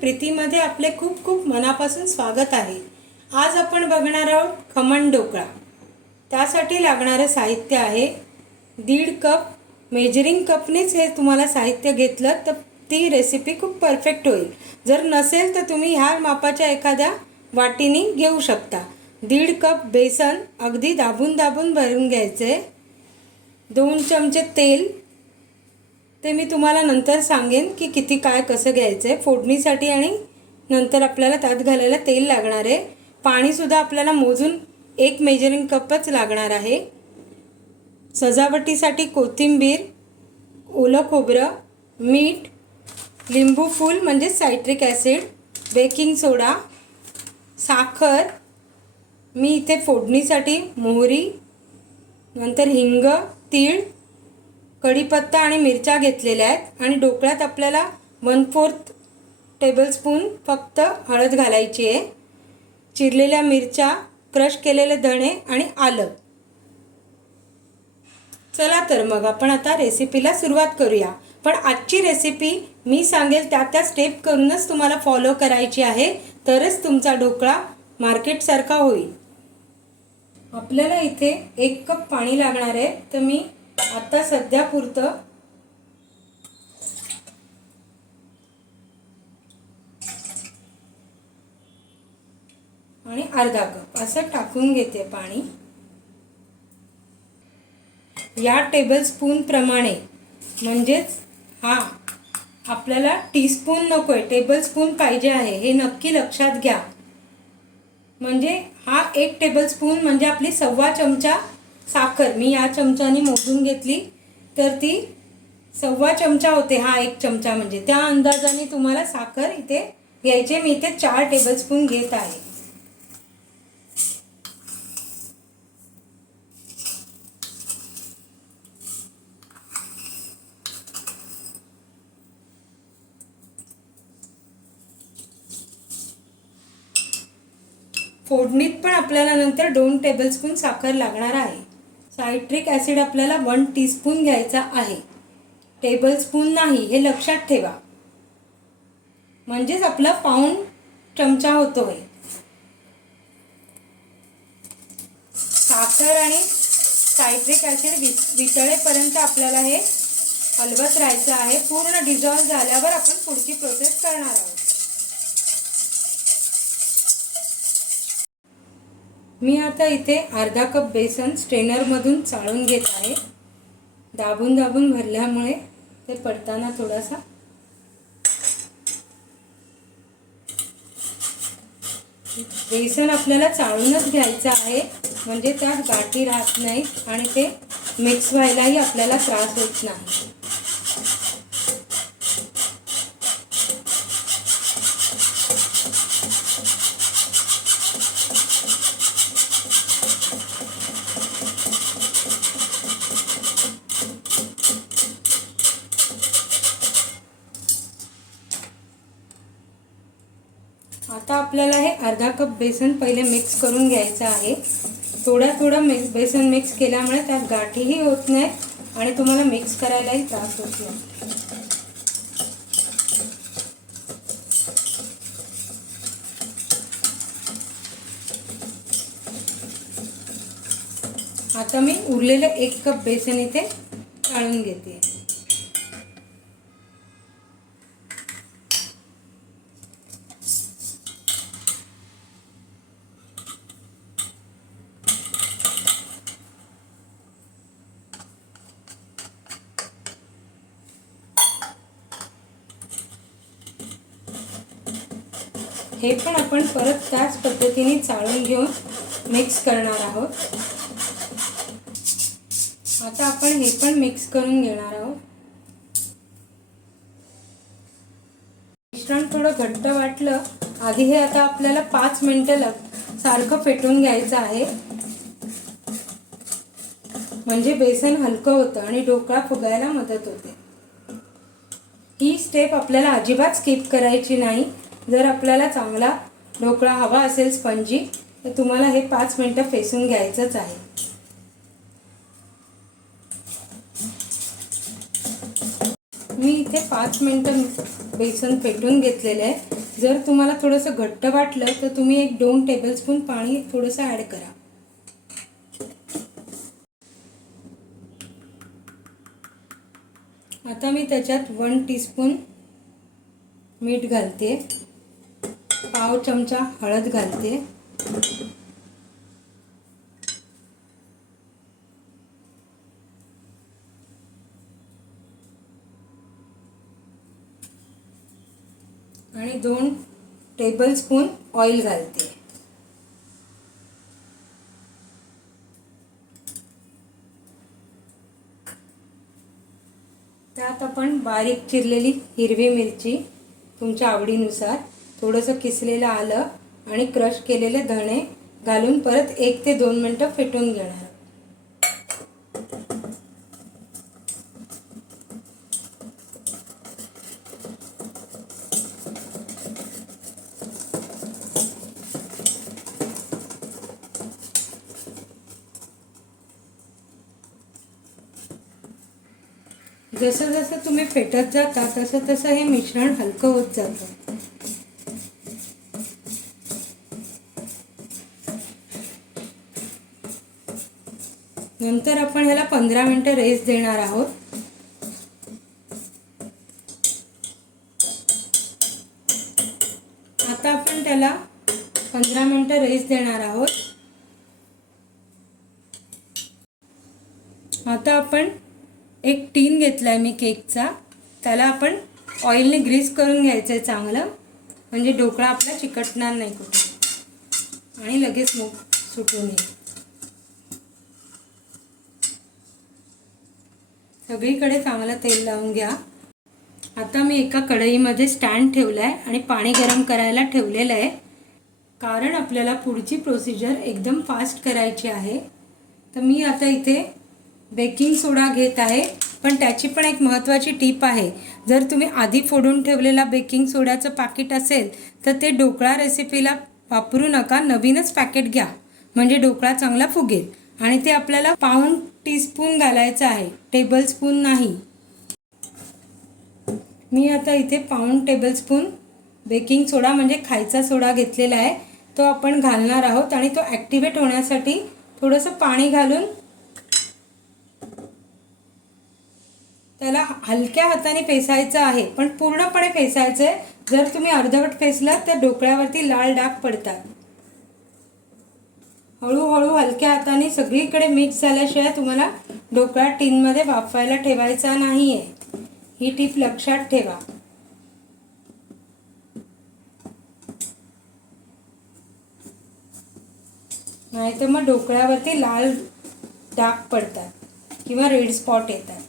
प्रीतीमध्ये आपले खूप खूप मनापासून स्वागत आहे. आज आपण बघणार आहोत खमण ढोकळा. त्यासाठी लागणारं साहित्य आहे दीड कप मेजरिंग कपनेच हे तुम्हाला साहित्य घेतलं तर ती रेसिपी खूप परफेक्ट होईल. जर नसेल तर तुम्ही ह्या मापाच्या एखाद्या वाटीने घेऊ शकता. दीड कप बेसन अगदी दाबून दाबून भरून घ्यायचे. दोन चमचे तेल ते मी तुम्हाला नंतर सांगेन की किती काय कसं घ्यायचं आहे फोडणीसाठी आणि नंतर आपल्याला त्यात घालायला तेल लागणार आहे. पाणीसुद्धा आपल्याला मोजून एक मेजरिंग कपच लागणार आहे. सजावटीसाठी कोथिंबीर ओलं खोबरं मीठ लिंबू फूल म्हणजे सायट्रिक ॲसिड बेकिंग सोडा साखर. मी इथे फोडणीसाठी मोहरी नंतर हिंग तीळ कढीपत्ता आणि मिरच्या घेतलेल्या आहेत आणि ढोकळ्यात आपल्याला वन फोर्थ टेबलस्पून फक्त हळद घालायची आहे. चिरलेल्या मिरच्या क्रश केलेले धणे आणि आलं. चला तर मग आपण आता रेसिपीला सुरुवात करूया. पण आजची रेसिपी मी सांगेल त्या त्या स्टेप करूनच तुम्हाला फॉलो करायची आहे. तरच तुमचा ढोकळा मार्केटसारखा होईल. आपल्याला इथे एक कप पाणी लागणार आहे. तर मी आता सध्या पुरतं. आणि अर्धा कप. असं टाकून घेते पाणी. या टेबलस्पून प्रमाणे. म्हणजेच हा आपल्याला टीस्पून नको आहे टेबलस्पून पाहिजे आहे. हे नक्की लक्षात घ्या. म्हणजे हा एक टेबलस्पून म्हणजे आपली सव्वा चमचा साखर. मी या चमच्याने मोजून घेतली तर ती सव्वा चमचा होते. हा एक चमचा म्हणजे. त्या अंदाजाने तुम्हाला साखर इथे घ्यायचे. मी इथे चार टेबलस्पून घेत आहे. फोडणीत पण आपल्याला नंतर दोन टेबलस्पून साखर लागणार आहे. सायट्रिक ॲसिड आपल्याला वन टीस्पून घ्यायचा आहे. टेबलस्पून नाही हे लक्षात ठेवा. म्हणजेच आपला पाऊण चमचा होतोय. साखर आणि सायट्रिक ॲसिड वि वितळेपर्यंत आपल्याला हे हलवत राहायचं आहे. पूर्ण डिझॉल्व झाल्यावर आपण पुढची प्रोसेस करणार आहोत. मी आता इथे अर्धा कप बेसन स्ट्रेनरमधून चाळून घेत आहे. दाबून दाबून भरल्यामुळे ते पडताना थोडासा बेसन आपल्याला चाळूनच घ्यायचं आहे. म्हणजे त्यात गाठी राहत नाही आणि ते मिक्स व्हायलाही आपल्याला त्रास होत नाही आता आपल्याला हे अर्धा कप बेसन पहिले मिक्स करून घ्यायचं आहे. थोडा थोडा मिक्स बेसन मिक्स केल्यामुळे त्यात गाठीही होत नाही आणि तुम्हाला मिक्स करायलाही त्रास होत नाही. आता मी उरलेलं एक कप बेसन इथे काढून घेते. हे पण आपण परत त्याच पद्धतीने चाळून घेऊन मिक्स करणार आहोत. आता आपण हे पण मिक्स करून घेणार आहोत. मिश्रण थोडं घट्ट वाटलं आधी हे आता आपल्याला पाच मिनटं लग सारखं फेटून घ्यायचं आहे. म्हणजे बेसन हलकं होतं आणि ढोकळा फुगायला मदत होते. ही स्टेप आपल्याला अजिबात स्किप करायची नाही. जर आपल्याला चांगला ढोकळा हवा असेल स्पंजी तर तुम्हाला हे पाच मिनटं फेसून घ्यायचंच आहे. मी इथे पाच मिनटं बेसन फेटून घेतलेलं आहे. जर तुम्हाला थोडंसं घट्ट वाटलं तर तुम्ही एक दोन टेबलस्पून पाणी थोडंसं ॲड करा. आता मी त्याच्यात वन टीस्पून मीठ घालते. पाव चमचा हळद घालते. आणि दोन टेबलस्पून ऑइल घालते. त्यात आपण बारीक चिरलेली हिरवी मिरची तुमच्या आवडीनुसार थोडंसं किसलेलं आलं आणि क्रश केलेले धणे घालून परत एक ते दोन मिनटं फेटून घेणार. जसं जसं तुम्ही फेटत जाता तसं तसं हे मिश्रण हलकं होत जातं. नंतर आपण ह्याला पंधरा मिनटं रेस्ट देणार आहोत. आता आपण त्याला पंधरा मिनटं रेस्ट देणार आहोत. आता आपण एक टीन घेतला आहे मी केकचा. त्याला आपण ऑइलने ग्रीस करून घ्यायचं आहे चांगलं. म्हणजे ढोकळा आपला चिकटणार नाही कुठे. आणि लगेच मूग सुटून येईल. सगळीकडे चांगलं तेल लावून घ्या. आता मी एका कढईमध्ये स्टँड ठेवला आहे आणि पाणी गरम करायला ठेवलेलं आहे. कारण आपल्याला पुढची प्रोसिजर एकदम फास्ट करायची आहे. तर मी आता इथे बेकिंग सोडा घेत आहे. पण त्याची पण एक महत्त्वाची टीप आहे. जर तुम्ही आधी फोडून ठेवलेला बेकिंग सोड्याचं पाकिट असेल तर ते ढोकळा रेसिपीला वापरू नका. नवीनच पॅकेट घ्या. म्हणजे ढोकळा चांगला फुगेल. आणि ते आपल्याला पाऊण टीस्पून घालायचं आहे. टेबलस्पून नाही. मी आता इथे पाऊण टेबलस्पून बेकिंग सोडा म्हणजे खायचा सोडा घेतलेला आहे. तो आपण घालणार आहोत आणि तो ॲक्टिवेट होण्यासाठी थोडंसं पाणी घालून त्याला हलक्या हाताने फेसायचं आहे. पण पूर्णपणे फेसायचं आहे जर तुम्ही अर्धवट फेसलात तर डोकळ्यावरती लाल डाग पडतात. हळूहळू हलक्या हाताने सगळीकडे मिक्स झाल्याशिवाय तुम्हाला ढोकळा टीनमध्ये वाफवायला ठेवायचा नाही आहे ही टीप लक्षात ठेवा. नाहीतर मग ढोकळ्यावरती लाल डाग पडतात किंवा रेड स्पॉट येतात.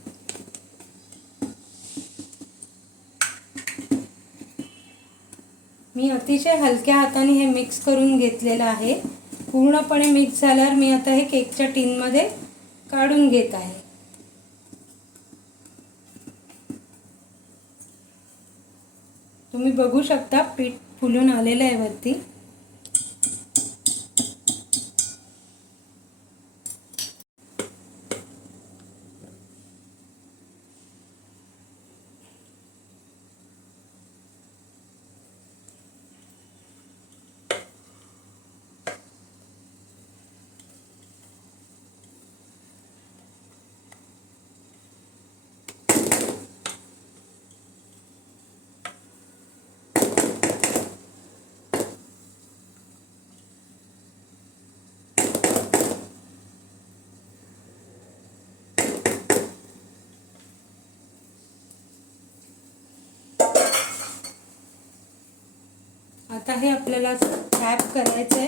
मी अतिशय हलक्या हाताने हे मिक्स करून घेतलेलं आहे. पूर्णपणे मिक्स झाल्यावर मी आता हे केकच्या टीनमध्ये काढून घेत आहे. तुम्ही बघू शकता पीठ फुलून आलेलं आहे वरती. आता हे आपल्याला टॅप करायचं आहे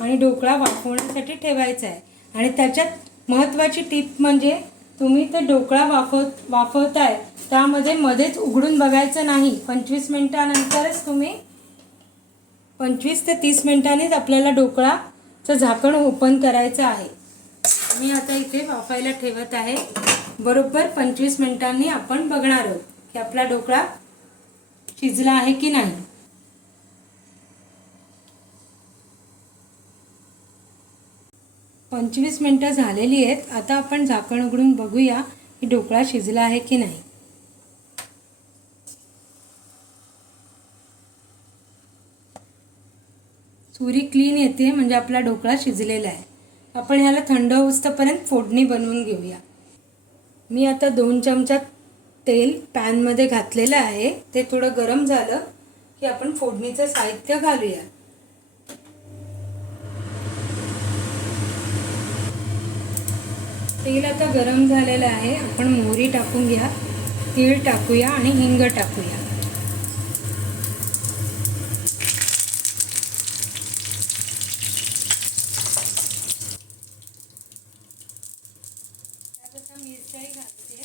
आणि ढोकळा वाफवण्यासाठी ठेवायचा आहे आणि त्याच्यात महत्त्वाची टीप म्हणजे तुम्ही ते ढोकळा वाफव वाफवताय त्यामध्ये मध्येच उघडून बघायचं नाही. पंचवीस मिनटानंतरच तुम्ही पंचवीस ते तीस मिनिटांनीच आपल्याला ढोकळाचं झाकण ओपन करायचं आहे. मी आता इथे वाफायला ठेवत आहे. बरोबर पंचवीस मिनिटांनी आपण बघणार आहोत की आपला ढोकळा शिजला आहे की नाही? पंचवीस मिनटं झालेली आहेत. आता आपण झाकण उघडून बघूया की ढोकळा शिजला आहे की नाही. सुरी क्लीन येते म्हणजे आपला ढोकळा शिजलेला आहे. आपण ह्याला थंड होईस्तोपर्यंत फोडणी बनवून घेऊया. मी आता दोन चमचा तेल पॅनमध्ये घातलेलं आहे. ते थोडं गरम झालं की आपण फोडणीचं साहित्य घालूया. तेल आता गरम झालेलं आहे. आपण मोहरी टाकून घ्या तीळ टाकूया आणि हिंग टाकूया त्यात आता मिरच्याही घालते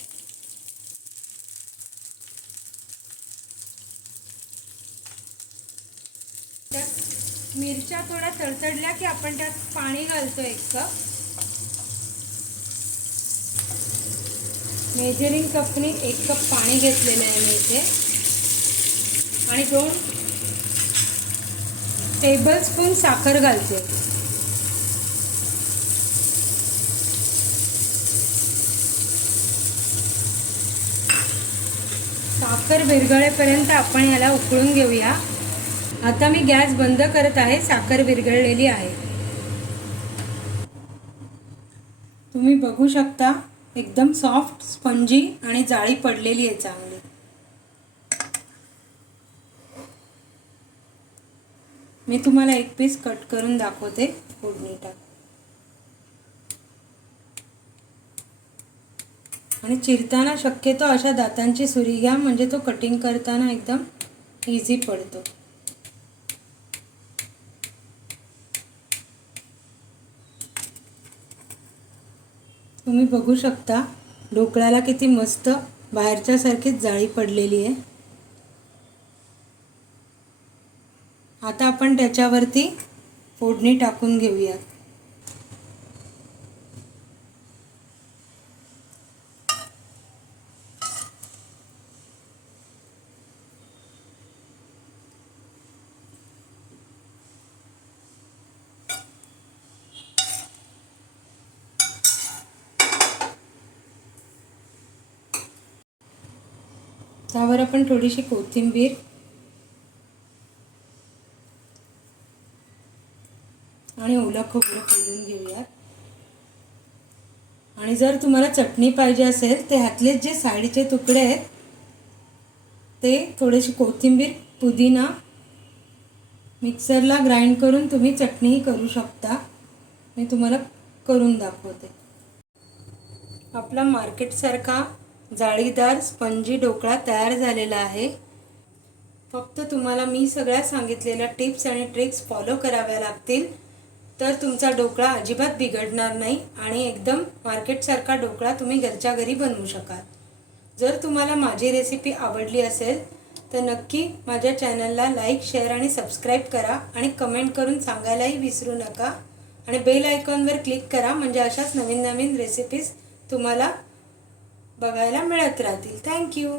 त्यात थोड्या तडतडल्या की आपण त्यात पाणी घालतो एक कप. मेजरिंग कपनी एक कप पाणी घेतलेलं आहे मी इथे. आणि दोन टेबल स्पून साखर घालते. साखर विरघळेपर्यंत आपण याला उकळून घेऊया. आता मी गॅस बंद करत आहे साखर विरघळलेली आहे. तुम्ही बघू शकता एकदम सॉफ्ट स्पंजी आणि जाळी पडलेली आहे चांगली. मी तुम्हाला एक पीस कट करून दाखवते फोडणी टाक. आणि चिरताना शक्यतो अशा दातांची सुरी घ्या म्हणजे तो कटिंग करताना एकदम इझी पडतो. तुम्ही बघू शकता ढोकळ्याला किती मस्त बाहेरच्यासारखीच जाळी पडलेली आहे. आता आपण त्याच्यावरती फोडणी टाकून घेऊयात. त्यावर आपण थोडीशी कोथिंबीर. आणि ओलं खोबरं खोलून घेऊयात. आणि जर तुम्हाला चटणी पाहिजे असेल तर ह्यातले जे साईडचे तुकडे आहेत ते थोडेसे कोथिंबीर पुदिना मिक्सरला ग्राइंड करून तुम्ही चटणीही करू शकता. मी तुम्हाला करून दाखवते. आपला मार्केटसारखा जाळीदार स्पंजी ढोकळा तयार झालेला आहे. फक्त तुम्हाला मी सगळ्या सांगितलेल्या टिप्स आणि ट्रिक्स फॉलो कराव्या लागतील तर तुमचा ढोकळा अजिबात बिघडणार नाही आणि एकदम मार्केटसारखा ढोकळा तुम्ही घरच्या घरी बनवू शकाल. जर तुम्हाला माझी रेसिपी आवडली असेल तर नक्की माझ्या चॅनलला लाईक शेअर आणि सबस्क्राईब करा आणि कमेंट करून सांगायलाही विसरू नका. आणि बेल आयकॉनवर क्लिक करा म्हणजे अशाच नवीन नवीन रेसिपीज तुम्हाला बघायला मिळत राहतील. थँक्यू